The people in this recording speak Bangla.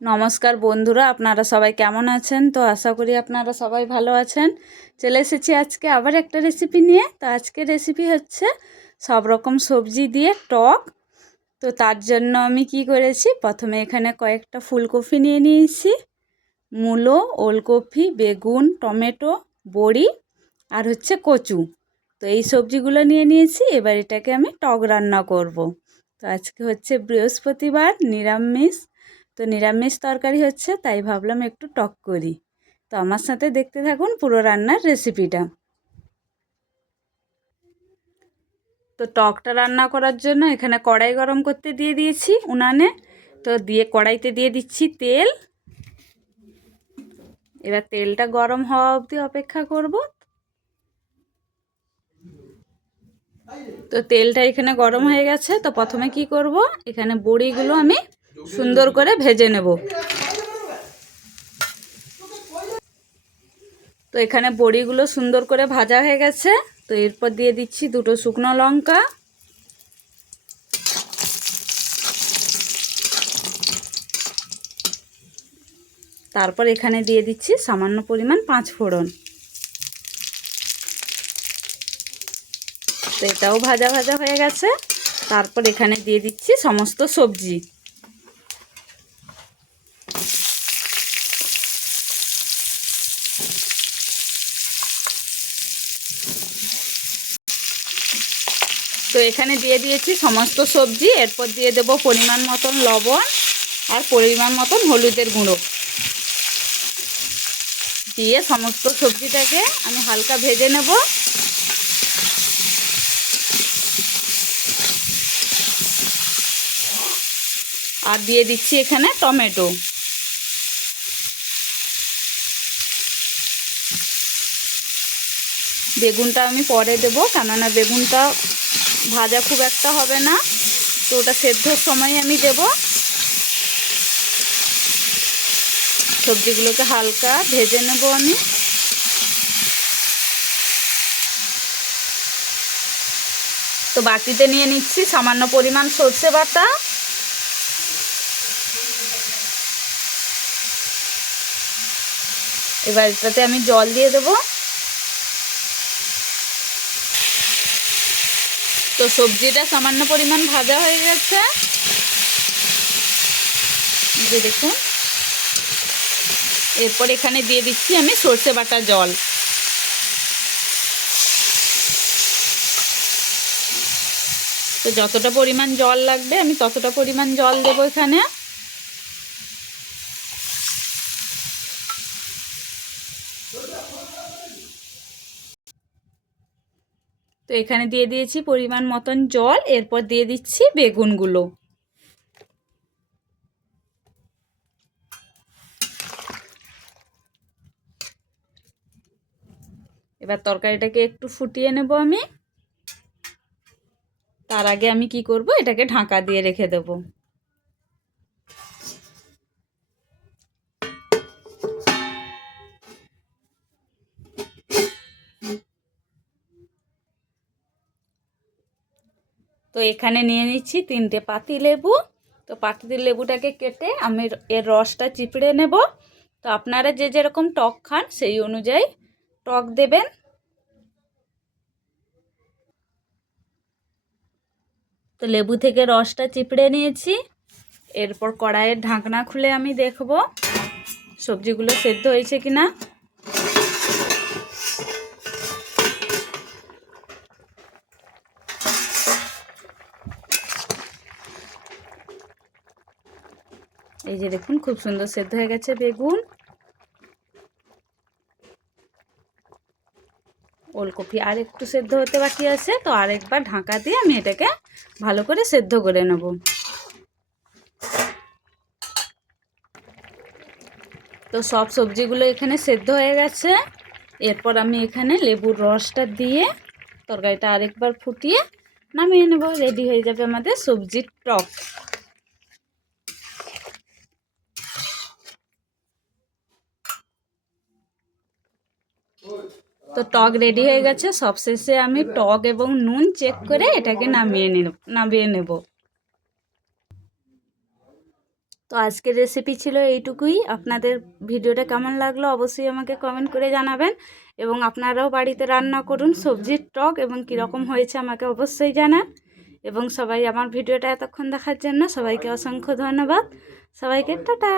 নমস্কার বন্ধুরা, আপনারা সবাই কেমন আছেন? তো আশা করি আপনারা সবাই ভালো আছেন। চলে এসেছি আজকে আবার একটা রেসিপি নিয়ে। তো আজকে রেসিপি হচ্ছে সব রকম সবজি দিয়ে টক। তো তার জন্য আমি কি করেছি? প্রথমে এখানে কয়েকটা ফুলকপি নিয়ে নিয়েছি। মূলো, ওলকপি, বেগুন, টমেটো, বড়ি আর হচ্ছে কচু। তো এই সবজিগুলো নিয়ে নিয়েছি। এবার এটাকে আমি টক রান্না করব। তো আজকে হচ্ছে বৃহস্পতিবার, নিরামিষ। তো নিরামিষ তরকারি হচ্ছে, তাই ভাবলাম একটু টক করি। তো আমার সাথে দেখতে থাকুন পুরো রান্নার রেসিপিটা। তো টকটা রান্না করার জন্য এখানে কড়াই গরম করতে দিয়ে দিয়েছি উনানে। তো দিয়ে কড়াইতে দিয়ে দিচ্ছি তেল। এবার তেলটা গরম হওয়া অবধি অপেক্ষা করব। তো তেলটা এখানে গরম হয়ে গেছে, তো প্রথমে কি করব, এখানে বড়িগুলো আমি সুন্দর করে ভেজে নেব। তো এখানে বড়িগুলো সুন্দর করে ভাজা হয়ে গেছে। তো এরপর দিয়ে দিচ্ছি দুটো শুকনো লঙ্কা। তারপর এখানে দিয়ে দিচ্ছি সামান্য পরিমাণ পাঁচ ফোড়ন। তো এটাও ভাজা ভাজা হয়ে গেছে। তারপর এখানে দিয়ে দিচ্ছি সমস্ত সবজি। তো এখানে দিয়ে দিয়েছি সমস্ত সবজি, এরপর দিয়ে দেব পরিমাণ মতন লবণ আর পরিমাণ মতন হলুদের গুঁড়ো। দিয়ে সমস্ত সবজিটাকে আমি হালকা ভেজে নেব। আর দিয়ে দিচ্ছি এখানে টমেটো। বেগুনটা আমি পরে দেবো, কেননা বেগুনটা ভাজা খুব একটা হবে না। তো ওটা সেদ্ধর সময় আমি দেব। সবজিগুলোকে হালকা ভেজে নেব আমি। তো বাটিতে নিয়ে নিচ্ছি সামান্য পরিমাণ সর্ষে বাটা। এবার এটাতে আমি জল দিয়ে দেবো। তো সবজিটা সামান্য পরিমাণ ভাজা হয়ে গেছে। যে দেখুন। এরপর এখানে দিয়ে দিচ্ছি আমি সর্ষে বাটা জল। তো যতটা পরিমাণ জল লাগবে, আমি ততটা পরিমাণ জল দেবো এখানে। তো এখানে দিয়ে দিয়েছি পরিমাণ মতন জল, এরপর দিয়ে দিচ্ছি বেগুনগুলো। এবার তরকারিটাকে একটু ফুটিয়ে নেব আমি। তার আগে আমি কি করব? এটাকে ঢাকা দিয়ে রেখে দেবো। তো এখানে নিয়ে নিচ্ছি তিনটে পাতি লেবু। তো পাতি লেবুটাকে কেটে আমি এর রসটা চিপড়ে নেব। তো আপনারা যে যেরকম টক খান সেই অনুযায়ী টক দেবেন। তো লেবু থেকে রসটা চিপড়ে নিয়েছি। এরপর কড়াইয়ের ঢাকনা খুলে আমি দেখব সবজিগুলো সেদ্ধ হয়েছে কিনা। এই যে দেখুন, খুব সুন্দর সেদ্ধ হয়ে গেছে বেগুন। ওলকপি আর একটু সেদ্ধ হতে বাকি আছে, তো আরেকবার ঢাকা দিয়ে আমি এটাকে ভালো করে সেদ্ধ করে নেব। তো সব সবজিগুলো এখানে সেদ্ধ হয়ে গেছে। এরপর আমি এখানে লেবুর রসটা দিয়ে তরকারিটা আরেকবার ফুটিয়ে নামিয়ে নেব। রেডি হয়ে যাবে আমাদের সবজির টক। তো টক রেডি হয়ে গেছে। সবশেষে আমি টক এবং নুন চেক করে এটাকে নামিয়ে নেব নামিয়ে নেব। তো আজকের রেসিপি ছিল এইটুকুই। আপনাদের ভিডিওটা কেমন লাগল অবশ্যই আমাকে কমেন্ট করে জানাবেন। এবং আপনারাও বাড়িতে রান্না করুন, সবজির টক এবং কীরকম হয়েছে আমাকে অবশ্যই জানান। এবং সবাই আমার ভিডিওটা এতক্ষণ দেখার জন্য সবাইকে অসংখ্য ধন্যবাদ। সবাইকে টাটা।